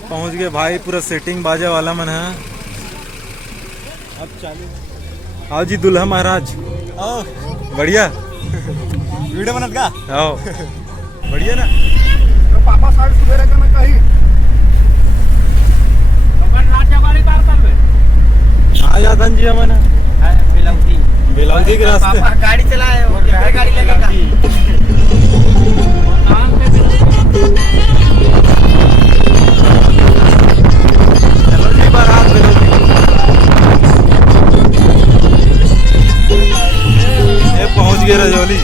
पहुंच गए भाई, पूरा सेटिंग बाजे वाला मन है। अब चालू आओ जी दुल्हा महाराज। आओ बढ़िया वीडियो बनत का? आओ बढ़िया ना। तो पापा साइड सुबह का मैं कही आ जाता जी हमन बेलौदी के रास्ते। पापा गाड़ी चलाए हो, गाड़ी लगेगा। चलो जी बारात बेलौदी। ये पहुंच गए रजौली।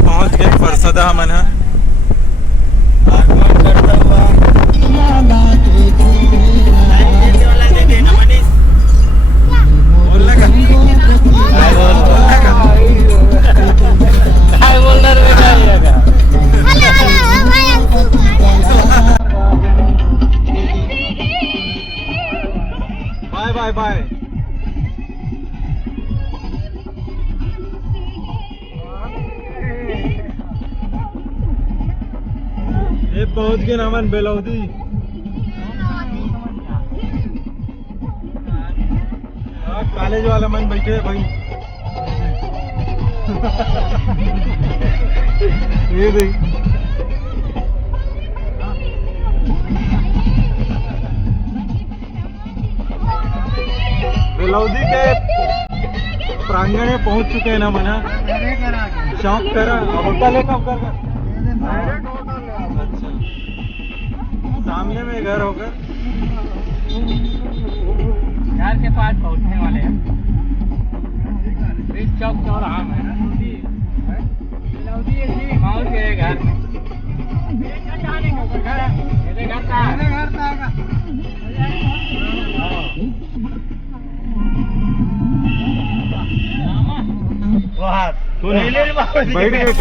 पहुंच गए फरसदा मन है। Bye bye bye. ये पहुंच गए नमन बेलौदी। कॉलेज वाला मन बैठे है भाई। ये देख बेलौदी के प्रांगण में पहुंच चुके हैं ना मना। शौक करा होटल है कब कर। अच्छा सामने में घर होकर घर के पास पहुंचने वाले हैं। ब्रिज चौक चौराहा में पहुंच गए घर में। बैठ गए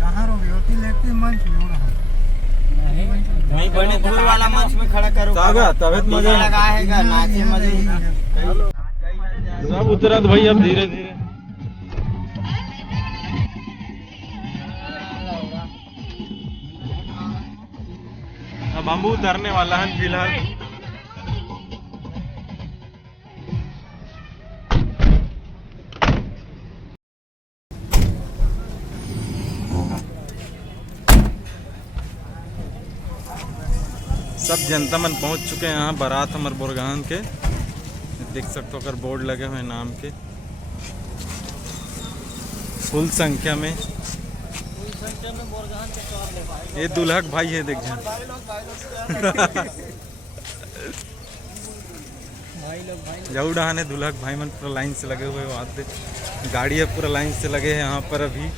कहाँ रोगी होती लेके मंच हो रहा नहीं बने दूर वाला मंच में खड़ा करो। तबियत मजा लगाएगा नाचे मजे। सब उतरत भाई अब धीरे धीरे। अब हम उतरने वाला है फिलहाल। सब जनता मन पहुंच चुके हैं यहाँ बारात हमर बोरगान के। देख सकते हो अगर बोर्ड लगे हुए नाम के फुल संख्या में। ये दुल्हक भाई है देख जाऊ डहाने दुल्हक भाई मन पूरा लाइन से लगे हुए वहाँ पे गाड़ी है पूरा लाइन से लगे हैं यहाँ पर अभी।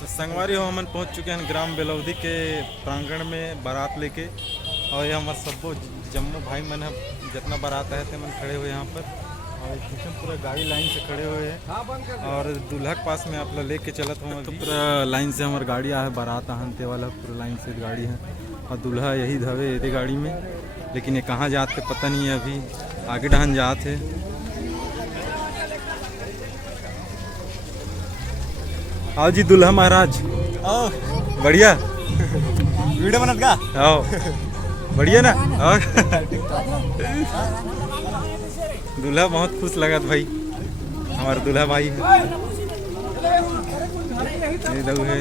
तो संगवारी हो हमन पहुँच चुके हैं ग्राम बेलौदी के प्रांगण में बारात लेके। और ये हमारे सबो जम्मू भाई मन है जितना बारात आए थे मन खड़े हुए यहाँ पर। और पीछे पूरा गाड़ी लाइन से खड़े हुए हैं और दूल्हा के पास में आप लोग लेके चलत हूँ। तो पूरा लाइन से हमारे गाड़ी आया है बारात आहनते वाला पूरा लाइन से गाड़ी है और दूल्हा यही धवे ये गाड़ी में। लेकिन ये कहाँ जाते पता नहीं है, अभी आगे डहन जाते। आओ जी दूल्हा महाराज। बढ़िया वीडियो बनत का आओ बढ़िया ना आओ। दूल्हा बहुत खुश लगा भाई, हमारा दूल्हा भाई है। ये दऊ है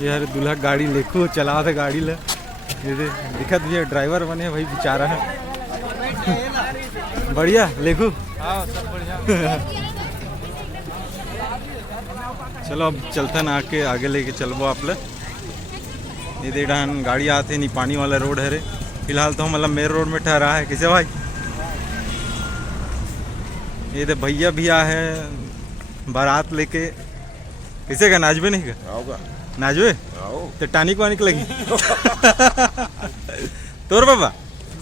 यार दूल्हा गाड़ी लेखो चला दे गाड़ी ले, ये दे दिखत भी है ड्राइवर बने भाई बेचारा है। बढ़िया लेखो हाँ सब बढ़िया। चलो अब चलते ना आके आगे लेके चलबो आप ले। ये दे डान गाड़ी आते नहीं, पानी वाला रोड है रे। फिलहाल तो हम मतलब मेन रोड में ठहरा है किसे भाई। ये दे भैया भी आ है बारात लेके, किसे का नाचबे नहीं का आओगा नाचबे आओ तो टानिक वानिक लगी। तोर बाबा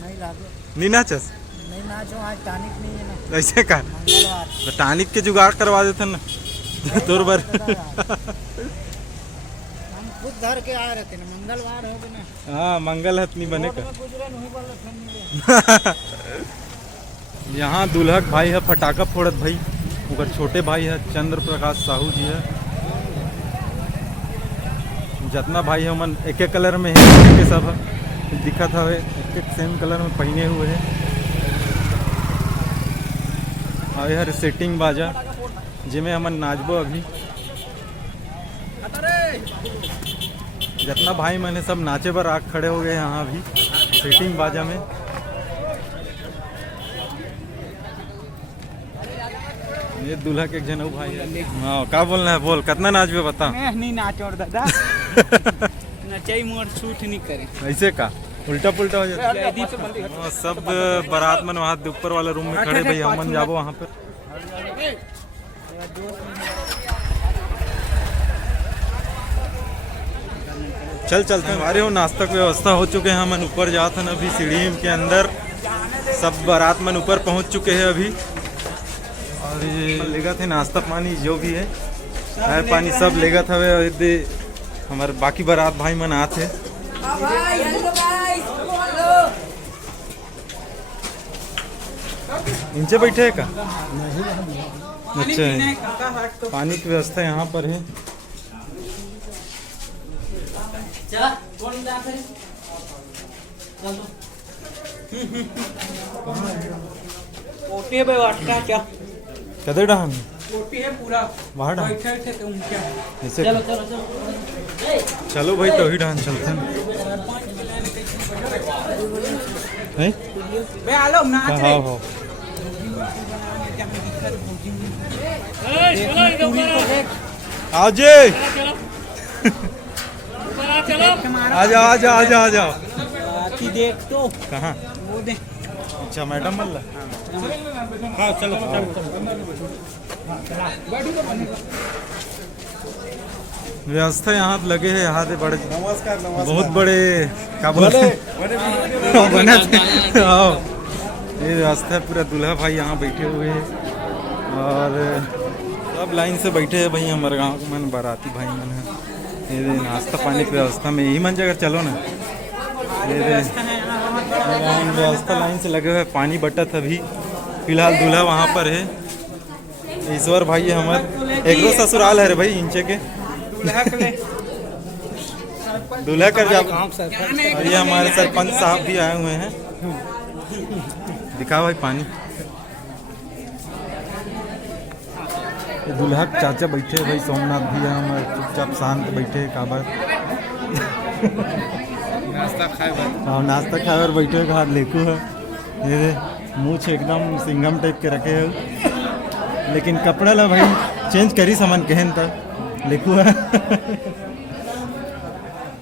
नहीं लागो नहीं नाचस नहीं नाचो आज टॉनिक नहीं है ना ऐसे का मंगलवार तो टानिक के जुगाड़ करवा देते ना तोर बार। हम खुद घर के आ रहे थे ना मंगलवार हो गए ना हाँ मंगल हथनी बने का। गुजरे नहीं बोल रहे। यहाँ दूल्हा का भाई है फटाका फोड़त भाई, उनका छोटे भाई है चंद्र प्रकाश साहू जी है। जितना भाई है मन एक एक कलर में है के सब है दिखत हवे, एक एक सेम कलर में पहने हुए है। और यार सेटिंग बाजा जिमें हमन नाचबो अभी। जितना भाई मैंने सब नाचे पर आग खड़े हो गए यहाँ अभी सेटिंग बाजा में। ये दूल्हा के एक जन भाई है। हाँ क्या बोलना है बोल, कितना नाचबे बता। मैं नहीं नाचोड़ दादा नचाई मोर शूट नहीं करे ऐसे का उल्टा पुल्टा हो जाता है। यदि तो बंदी हाँ, सब बारात मन वहाँ ऊपर वाले रूम में खड़े भाई, हमन जाबो वहाँ पर। चल चलते हैं। अरे वो नाश्ता की व्यवस्था हो चुके हैं, हमन ऊपर जाते हैं अभी सीढ़ी के अंदर। सब बारात मन ऊपर पहुँच चुके हैं अभी। और ये लेगा थे नाश्ता पानी जो भी है चाय पानी सब लेगा था वे। दे हमारे बाकी बारात भाई मन आते नीचे बैठे है का। अच्छा पानी की व्यवस्था यहाँ पर है। ओटे पे वाटका क्या कदे डाहन ओटी है पूरा वहाँ डाहन बैठे थे तुम क्या ऐसे चलो चलो चलो चलो भाई तो ही डाहन चलते हैं। हैं? बे आलो नाच रे हाँ हाँ आओ जी आ जाओ आ जाओ आ जाओ आ जाओ। आती देख तो कहाँ वो दे अच्छा मैडम मल्ला हाँ चलो व्यवस्था यहाँ लगे है यहाँ से बड़े नमस्कार बहुत बड़े क्या बोलते हैं बने थे। आओ ये व्यवस्था है पूरा दूल्हा भाई यहाँ बैठे हुए हैं और सब लाइन से बैठे हैं भाई। हमारे गांव के मन बाराती भाई मन है। ये नाश्ता पानी की व्यवस्था में यही मन जगह चलो ना। ये व्यवस्था लाइन से लगे हुए पानी बटत अभी। फिलहाल दूल्हा वहाँ पर है। ईश्वर भाई है हमारे एक ससुराल है रे भाई इंचे के दूल्हा कर जा। और ये हमारे सरपंच साहब भी आए हुए हैं। दिखा भाई पानी। ये दूल्हा के चाचा बैठे हैं भाई, सोमनाथ भी है हमारे चुपचाप शांत बैठे हैं काबर। नाश्ता खाए हाँ नाश्ता खाए और बैठे हुए हाथ लेकू है। ये मुँह एकदम सिंगम टाइप के रखे है, लेकिन कपड़ा ला भाई चेंज करी सामान कहन तक लिखू है।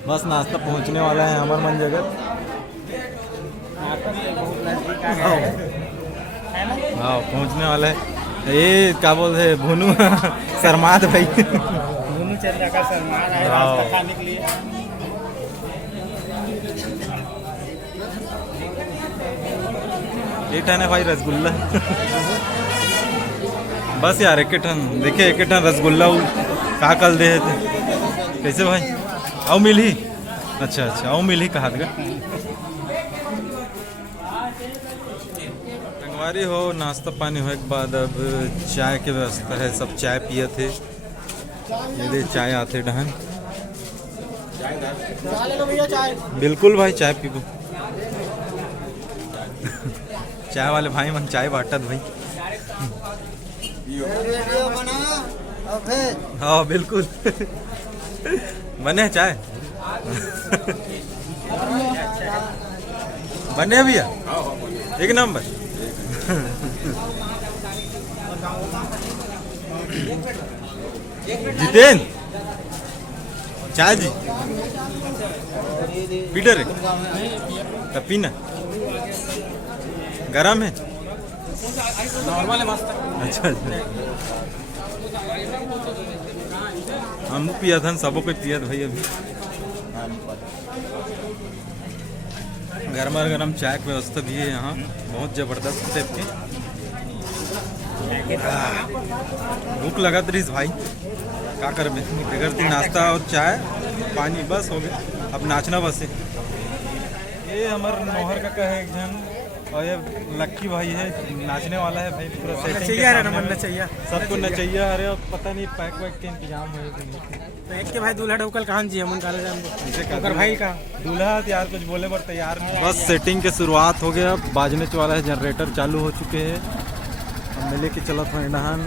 बस नाश्ता पहुंचने वाला है हमारे मन जगह। हाँ पहुंचने वाला है। ये क्या बोलते हैं भुनू शर्माद भाई दोनों चल का सलमान आए नाश्ता खाने के लिए। ये टन है भाई रसगुल्ला। बस यार एक टन देखे, एक टन रसगुल्ला का कल दे थे कैसे भाई आओ मिली। अच्छा अच्छा आओ मिली कहा था संगवारी हो नाश्ता पानी होने के बाद अब चाय की व्यवस्था है। सब चाय पिए थे, ये चाय आते डहन। बिल्कुल भाई चाय पीबो। चाय वाले भाई मन चाय बांटत भाई। हाँ बिल्कुल बने चाय बने भैया एक नंबर। जितेन चाय जी पीटर है पीना गरम है नॉर्मल है मस्त। अच्छा अच्छा हम पिया था सबों को पिया था भाई। अभी गरमा गरम चाय की व्यवस्था भी है यहाँ, बहुत जबरदस्त टाइप की। भूख लगा तो रही भाई क्या कर बिगड़ती नाश्ता और चाय पानी बस हो गया। अब नाचना बस है। ये हमारे नौहर का है एक जन और ये लक्की भाई है नाचने वाला है भाई। पूरा चाहिए सबको नचैया। अरे पता नहीं पैक वैक के इंतजाम है कि नहीं। पैक के भाई दूल्हा ढोकल कहाँ जी हम इसे भाई का दूल्हा यार कुछ बोले पर तैयार नहीं। बस सेटिंग की शुरुआत हो गया, बाजने वाला है, जनरेटर चालू हो चुके हैं। अब मिले के चला था नहान,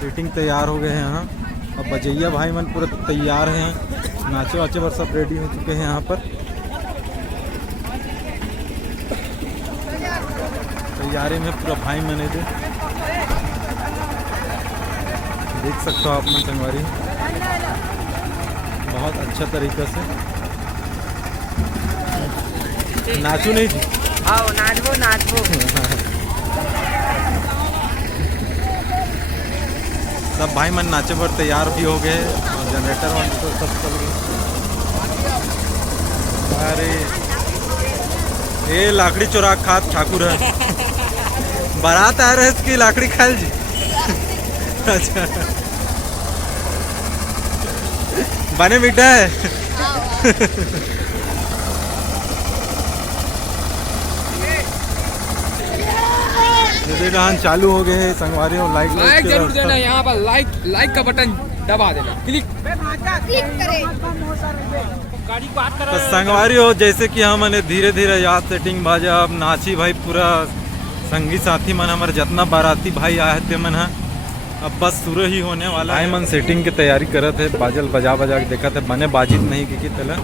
सेटिंग तैयार हो गए हैं यहाँ। अब बजैया भाई मन पूरे तैयार हैं, नाचे वाचे पर सब रेडी हो चुके हैं यहाँ पर। तैयारी में पूरा भाई मने थे, देख सकते हो आप मन संगवारी बहुत अच्छा तरीके से नाचू नहीं जी। आओ नाचबो नाचबो। सब भाई मन नाचे पर तैयार भी हो गए और जनरेटर और तो सब चल गए। अरे ये लाकड़ी चोरा खात ठाकुर है, बारात आ रहे इसकी लाकड़ी खाल जी। अच्छा बने मीठा है। डांस चालू हो गए संगवारी और लाइक जरूर देना, यहाँ पर लाइक का बटन दबा देना, क्लिक करें। तो संगवारी हो जैसे कि हम धीरे धीरे याद सेटिंग बाजा अब नाची भाई। पूरा संगी साथी मन हमारे जितना बाराती भाई आए थे मन अब बस शुरू ही होने वाला है। मन सेटिंग की तैयारी करत है, बाजल बजा बजा के देखा थे बने बाजित नहीं की तला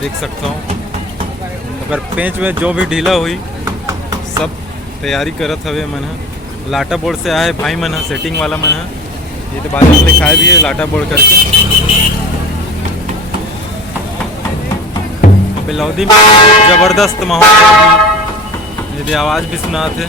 देख सकता हूँ। अगर पेंच में जो भी ढीला हुई सब तैयारी करत हवे मन। लाटा बोर्ड से आए भाई मन, सेटिंग वाला मन है। ये तो बाजल दिखाए भी है लाटा बोर्ड करके। बिलौदी में जबरदस्त माहौल, यदि आवाज़ भी सुना थे।